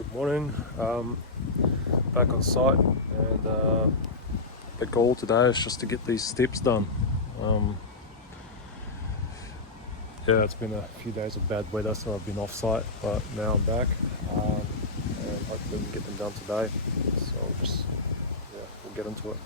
Good morning. Back on site, and the goal today is just to get these steps done. Yeah, it's been a few days of bad weather, so I've been off site, but now I'm back, and hopefully we can get them done today. So we'll get into it.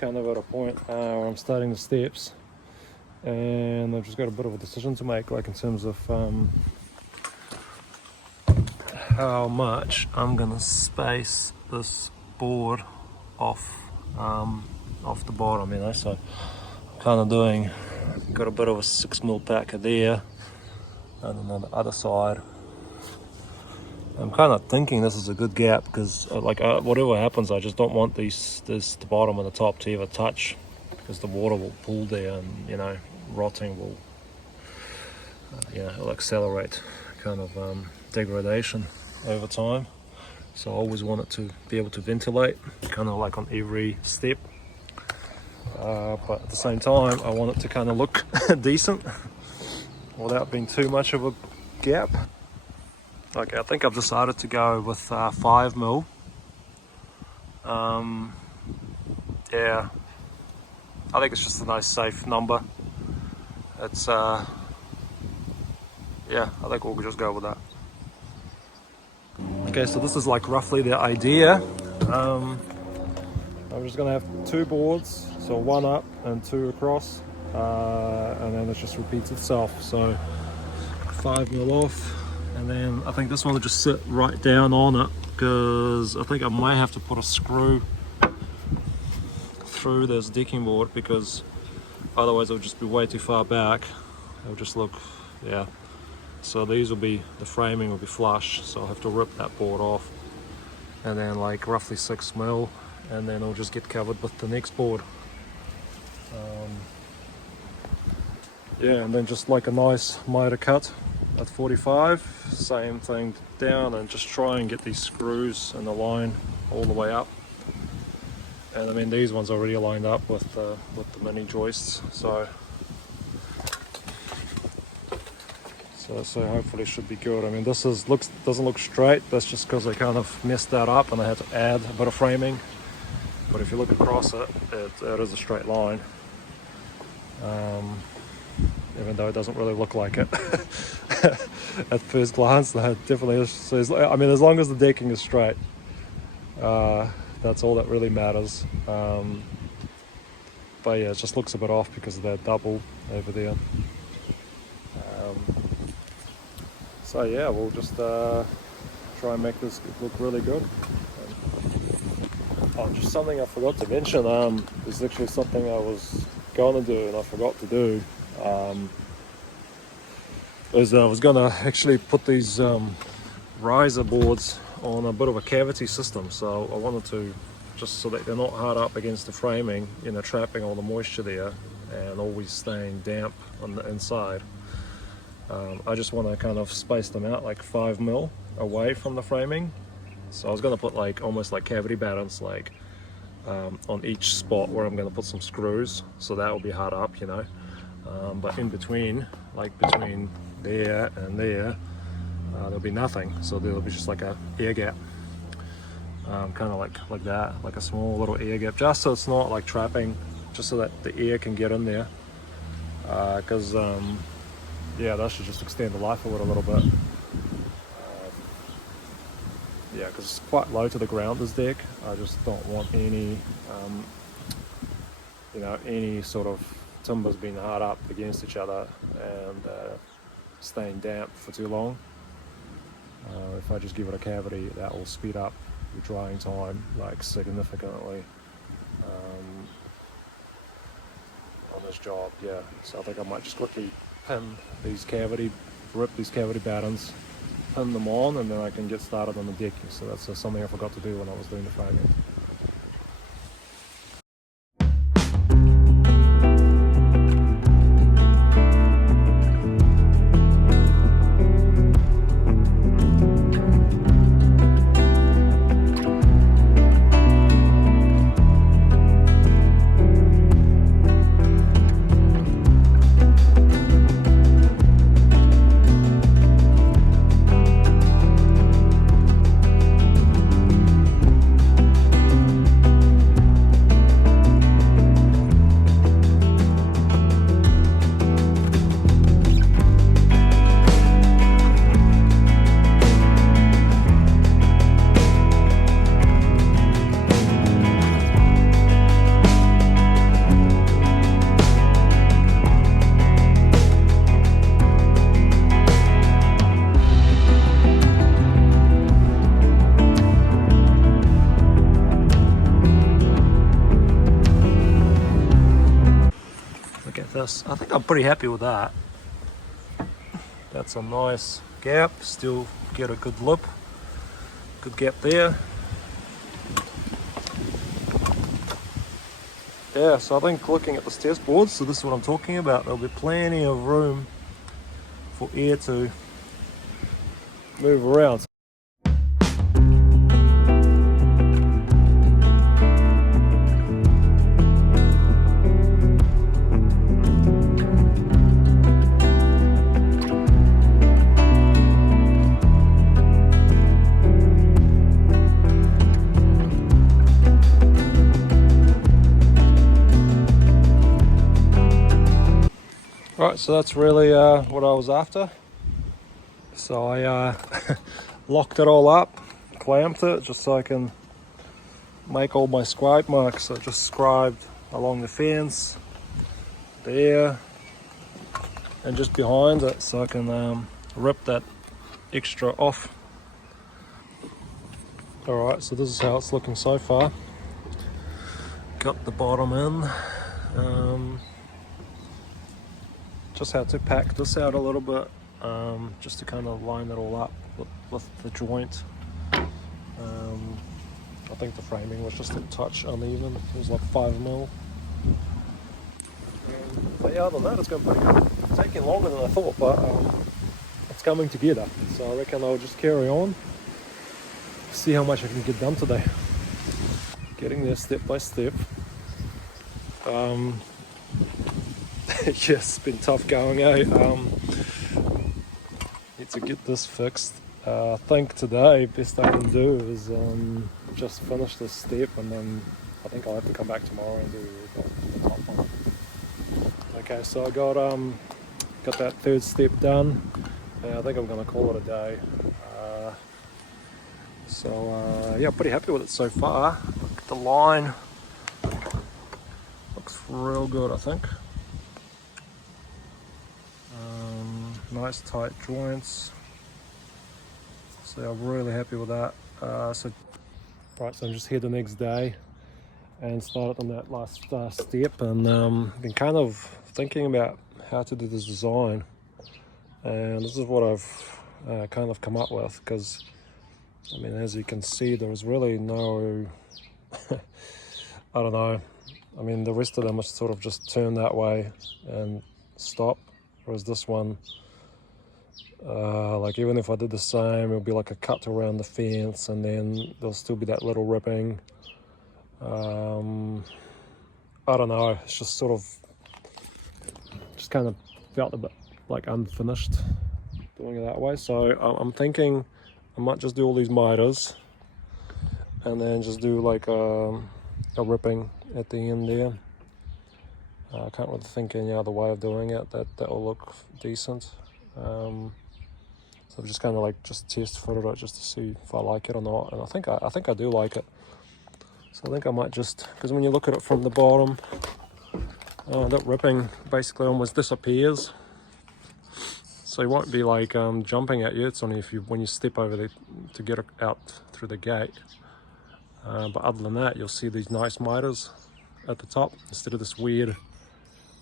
Kind of at a point where I'm starting the steps, and I've just got a bit of a decision to make, like in terms of how much I'm gonna space this board off the bottom, so I'm kind of got a bit of a 6mm packer there, and then on the other side I'm kind of thinking this is a good gap, because whatever happens, I just don't want the bottom and the top to ever touch, because the water will pool there, and rotting will it'll accelerate kind of degradation over time. So I always want it to be able to ventilate, kind of like on every step, but at the same time I want it to kind of look decent without being too much of a gap. Okay, I think I've decided to go with 5mm. Yeah, I think it's just a nice safe number. It's I think we'll just go with that. Okay, so this is like roughly the idea. I'm just gonna have 2 boards, so 1 up and 2 across, and then it just repeats itself. So 5mm off. And then I think this one will just sit right down on it, because I think I might have to put a screw through this decking board, because otherwise it'll just be way too far back. It'll just look, so the framing will be flush, so I'll have to rip that board off, and then like roughly 6mm, and then it'll just get covered with the next board. And then just like a nice miter cut at 45, same thing down, and just try and get these screws and the line all the way up. And these ones are already lined up with the mini joists, so hopefully should be good. This doesn't look straight. That's just because I kind of messed that up and I had to add a bit of framing. But if you look across it, it is a straight line. Even though it doesn't really look like it at first glance. That definitely is. So as long as the decking is straight, that's all that really matters. But yeah, it just looks a bit off because of that double over there. We'll just try and make this look really good. Just something I forgot to mention. There's actually something I was going to do and I forgot to do. I was going to actually put these riser boards on a bit of a cavity system, so I wanted to, just so that they're not hard up against the framing, trapping all the moisture there and always staying damp on the inside. I just want to kind of space them out like 5mm away from the framing, so I was going to put almost like cavity battens on each spot where I'm going to put some screws, so that will be hard up, but in between, between there and there, there'll be nothing, so there'll be just like a air gap, kind of like that, like a small little air gap, just so it's not like trapping, just so that the air can get in there, because that should just extend the life of it a little bit. Because it's quite low to the ground, this deck. I just don't want any any sort of timbers being hard up against each other and staying damp for too long. If I just give it a cavity, that will speed up the drying time significantly on this job. So I think I might just quickly rip these cavity battens, pin them on, and then I can get started on the decking. So that's something I forgot to do when I was doing the framing. This. I think I'm pretty happy with that. That's a nice gap, still get a good lip, good gap there. Yeah, so I think looking at this test board, so this is what I'm talking about, there'll be plenty of room for air to move around. Right, so that's really what I was after. So I locked it all up, clamped it just so I can make all my scribe marks. So I just scribed along the fence, there, and just behind it so I can rip that extra off. Alright, so this is how it's looking so far. Got the bottom in. Just had to pack this out a little bit, just to kind of line it all up with the joint. I think the framing was just a touch uneven. It was like 5mm. But yeah, other than that, it's going pretty good. It's taking longer than I thought, but it's coming together. So I reckon I'll just carry on, see how much I can get done today. Getting there step by step. Yes, it's been tough going out. Need to get this fixed. I think today best I can do is just finish this step, and then I think I'll have to come back tomorrow and do the top one. Okay, so I got that third step done. I think I'm going to call it a day. Yeah, pretty happy with it so far. Look at the line. Looks real good, I think. Nice tight joints, so I'm really happy with that. So I'm just here the next day and started on that last step, and been kind of thinking about how to do this design, and this is what I've kind of come up with, because I mean, as you can see, there was really no I don't know, I mean, the rest of them are sort of just turn that way and stop, whereas this one, like even if I did the same, it'll be like a cut around the fence, and then there'll still be that little ripping. I don't know, it's just sort of just kind of felt a bit like unfinished doing it that way. So I'm thinking I might just do all these miters and then just do like a ripping at the end there. I can't really think any other way of doing it that will look decent. So I've just kind of like just test footed it just to see if I like it or not, and I think I do like it. So I think I might just, because when you look at it from the bottom, that ripping basically almost disappears. So you won't be like jumping at you. It's only if when you step over there to get it out through the gate. But other than that, you'll see these nice miters at the top instead of this weird,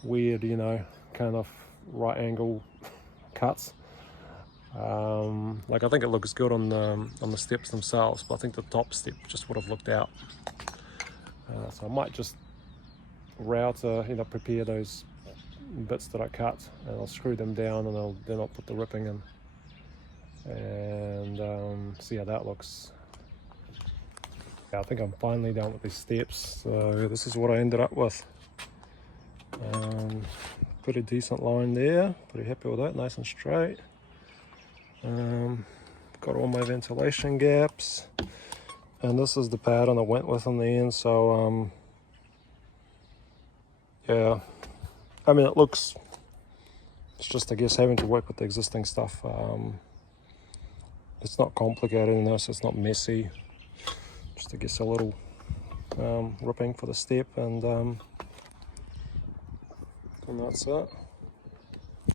you know, kind of right angle cuts. Like I think it looks good on the steps themselves, but I think the top step just would have looked out. So I might just router, prepare those bits that I cut, and I'll screw them down, and then I'll put the ripping in, and see how that looks. Yeah, I think I'm finally done with these steps. So this is what I ended up with. Pretty decent line there. Pretty happy with that. Nice and straight. Got all my ventilation gaps, and this is the pattern I went with in the end. So yeah, I mean it's just, I guess, having to work with the existing stuff. It's not complicated in this, it's not messy, just I guess a little ripping for the step, and that's it.